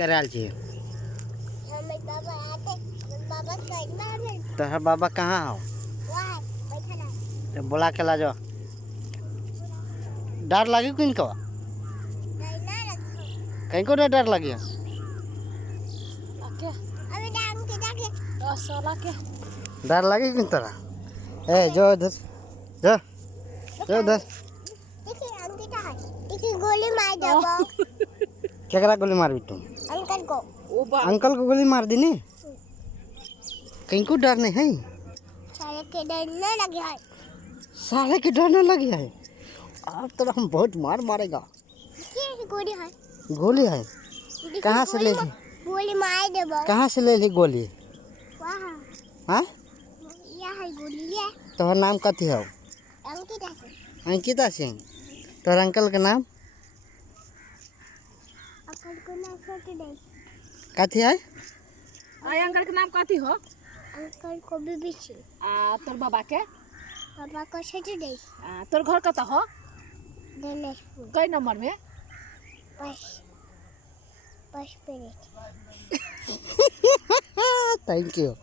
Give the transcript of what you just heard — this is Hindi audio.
कराल छी हमर बाबा आते बाबा करना है तोहर बाबा कहाँ हो वाह बैठा ना तो बोला के ला जाओ डर लगी किन को ना रखो कहीं को डर लगी ओके अबे डांग के जाके साला के डर लगी किन तोरा ए जो इधर जा जो इधर देखिए अंकिता है देखिए गोली मार दो केकरा गोली मारबी तुम अंकल को अंकल को गोली मार दी ने कहीं को डर नहीं है साले के डर न लगे है साले के डर नहीं लगी है अब तो हम बहुत मार मारेगा ये गोली है गोली है कहाँ से ले ली गोली मार दे कहाँ से ले ली गोली वाह हाँ यह है गोली ये तोहर नाम कथी हो अंकिता से अंकिता सिंह तोहर अंकल के नाम अंकल को ना सोच दे कथी है आई अंकल के नाम कथी हो अंकल को बीबी से तोर बाबा के पापा को सोच दे तोर घर कत हो दिनेशपुर कई नंबर में बस बस पे थैंक यू